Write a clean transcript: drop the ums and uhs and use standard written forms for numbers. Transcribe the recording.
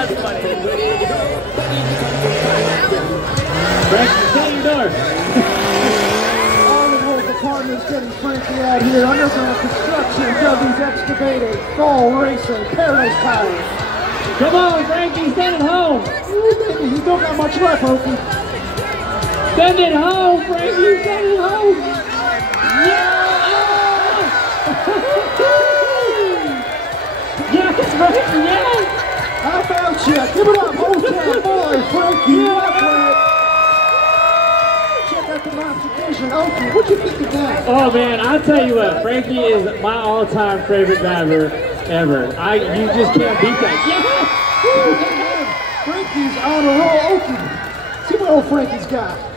That's funny. Frankie, shut your door. All the work department's getting Frankie out here. Underground construction, W's excavating, fall racing, Paradise Tires. Come on, Frankie, send it home. Ooh, baby, you don't got much left, Okie. Send it home, Frankie, send it home. Yeah! Yes, Frankie, yes! How about you? Give it up, hometown boy, Frankie. Check out the Monster Vision. Okie, what you think of that? Oh man, I'll tell you what, Frankie is my all-time favorite driver ever. You just can't beat that. Yes! Frankie's on a roll, Okie. See what old Frankie's got.